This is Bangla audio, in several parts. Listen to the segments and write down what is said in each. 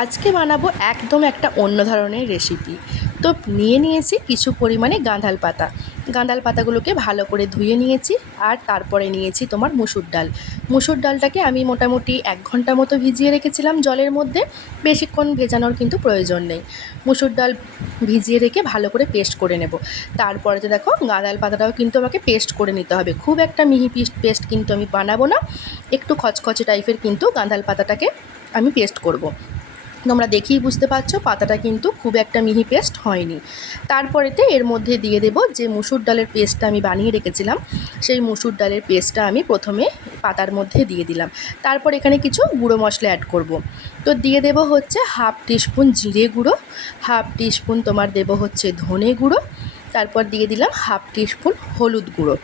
আজকে বানাবো একদম একটা অন্য ধরনের রেসিপি। তো নিয়েছি কিছু পরিমাণে গাঁধাল পাতা। গাঁধাল পাতাগুলোকে ভালো করে ধুয়ে নিয়েছি, আর তারপরে নিয়েছি তোমার মুসুর ডাল। মুসুর ডালটাকে আমি মোটামুটি 1 ঘন্টা মতো ভিজিয়ে রেখেছিলাম জলের মধ্যে। বেশিক্ষণ ভেজানোর কিন্তু প্রয়োজন নেই। মুসুর ডাল ভিজিয়ে রেখে ভালো করে পেস্ট করে নেব। তারপরে তো দেখো গাঁধাল পাতাটাও কিন্তু আমাকে পেস্ট করে নিতে হবে। খুব একটা মিহি পেস্ট কিন্তু আমি বানাবো না, একটু খচখচে টাইপের কিন্তু গাঁধাল পাতাটাকে আমি পেস্ট করব। তোমরা দেখেই বুঝতে পারছো পাতাটা কিন্তু খুব একটা মিহি পেস্ট হয়নি। তারপরেতে এর মধ্যে দিয়ে দেব যে মুসুর ডালের পেস্টটা আমি বানিয়ে রেখেছিলাম, সেই মুসুর ডালের পেস্টটা আমি প্রথমে পাতার মধ্যে দিয়ে দিলাম। তারপর এখানে কিছু গুঁড়ো মশলা অ্যাড করব। তো দিয়ে দেব হচ্ছে 1/2 টিস্পুন জিরে গুঁড়ো, 1/2 টিস্পুন তোমার দেব হচ্ছে ধনে গুঁড়ো, তারপর দিয়ে দিলাম 1/2 টিস্পুন হলুদ গুঁড়ো,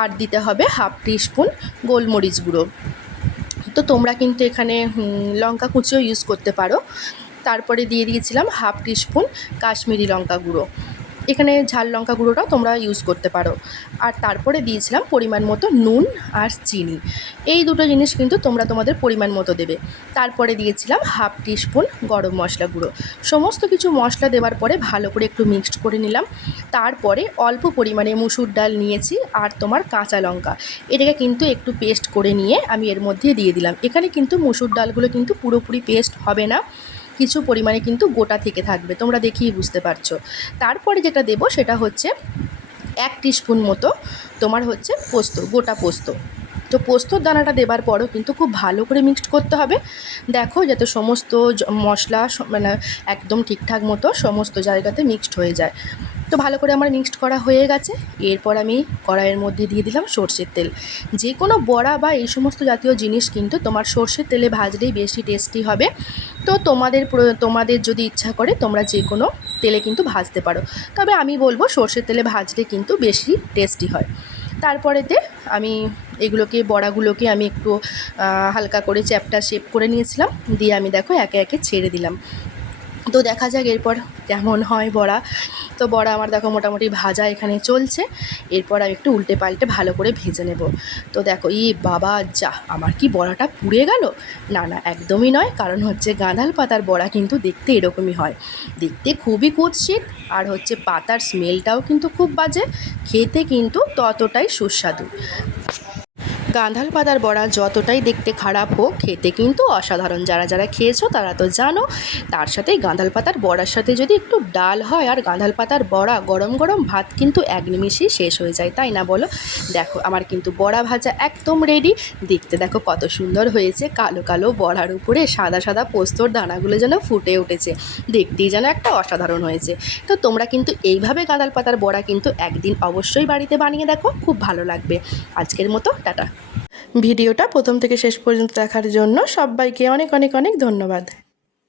আর দিতে হবে 1/2 টিস্পুন গোলমরিচ গুঁড়ো। তো তোমরা কিন্তু এখানে লঙ্কা কুচিও ইউজ করতে পারো। তারপরে দিয়ে দিয়েছিলাম 1/2 টিস্পুন কাশ্মীরি লঙ্কা গুঁড়ো। এখানে ঝাল লঙ্কা গুঁড়োটাও তোমরা ইউজ করতে পারো। আর তারপরে দিয়েছিলাম পরিমাণ মতো নুন আর চিনি। এই দুটো জিনিস কিন্তু তোমরা তোমাদের পরিমাণ মতো দেবে। তারপরে দিয়েছিলাম 1/2 টিস্পুন গরম মশলা গুঁড়ো। সমস্ত কিছু মশলা দেওয়ার পরে ভালো করে একটু মিক্সড করে নিলাম। তারপরে অল্প পরিমাণে মুসুর ডাল নিয়েছি আর তোমার কাঁচা লঙ্কা, এটাকে কিন্তু একটু পেস্ট করে নিয়ে আমি এর মধ্যে দিয়ে দিলাম। এখানে কিন্তু মুসুর ডালগুলো কিন্তু পুরোপুরি পেস্ট হবে না, কিছু পরিমাণে কিন্তু গোটা থেকে থাকবে, তোমরা দেখেই বুঝতে পারছো। তারপরে যেটা দেব সেটা হচ্ছে 1 টিস্পুন মতো তোমার হচ্ছে পোস্ত, গোটা পোস্ত। তো পোস্তর দানাটা দেবার পরও কিন্তু খুব ভালো করে মিক্সড করতে হবে। দেখো যাতে সমস্ত মশলা মানে একদম ঠিকঠাক মতো সমস্ত জায়গাতে মিক্সড হয়ে যায়। তো ভালো করে আমার মিক্সড করা হয়ে গেছে। এরপর আমি কড়াইয়ের মধ্যে দিয়ে দিলাম সর্ষের তেল। যে কোনো বড়া বা এই সমস্ত জাতীয় জিনিস কিন্তু তোমার সর্ষের তেলে ভাজলেই বেশি টেস্টি হবে। তো তোমাদের যদি ইচ্ছা করে তোমরা যে কোনো তেলে কিন্তু ভাজতে পারো, তবে আমি বলবো সর্ষের তেলে ভাজলে কিন্তু বেশি টেস্টি হয়। তারপরেতে আমি এগুলোকে বড়াগুলোকে আমি একটু হালকা করে চ্যাপটা শেপ করে নিয়েছিলাম, দিয়ে আমি দেখো একে একে ছেড়ে দিলাম। তো দেখা যাক এরপর কেমন হয় বড়া। তো বড়া আমার দেখো মোটামুটি ভাজা এখানে চলছে। এরপর আমি একটু উল্টে পাল্টে ভালো করে ভেজে নেব। তো দেখো বাবা, যা আমার কি বড়াটা পুড়ে গেল! না না, একদমই নয়, কারণ হচ্ছে গাঁধাল পাতার বড়া কিন্তু দেখতে এরকমই হয়, দেখতে খুবই কুৎসিত, আর হচ্ছে পাতার স্মেলটাও কিন্তু খুব বাজে, খেতে কিন্তু ততটাই সুস্বাদু। গাঁধাল পাতার বড়া যতটাই দেখতে খারাপ হোক, খেতে কিন্তু অসাধারণ। যারা যারা খেয়েছো তারা তো জানো। তার সাথে গাঁধাল পাতার বড়ার সাথে যদি একটু ডাল হয় আর গাঁধাল পাতার বড়া, গরম গরম ভাত কিন্তু এক নিমিষেই শেষ হয়ে যায়, তাই না বলো? দেখো আমার কিন্তু বড়া ভাজা একদম রেডি। দেখতে দেখো কত সুন্দর হয়েছে, কালো কালো বড়ার উপরে সাদা সাদা পোস্তর দানাগুলো যেন ফুটে উঠেছে, দেখতেই যেন একটা অসাধারণ হয়েছে। তো তোমরা কিন্তু এইভাবে গাঁধাল পাতার বড়া কিন্তু একদিন অবশ্যই বাড়িতে বানিয়ে দেখো, খুব ভালো লাগবে। আজকের মতো টাটা। ভিডিওটা প্রথম থেকে শেষ পর্যন্ত দেখার জন্য সবাইকে অনেক অনেক অনেক ধন্যবাদ।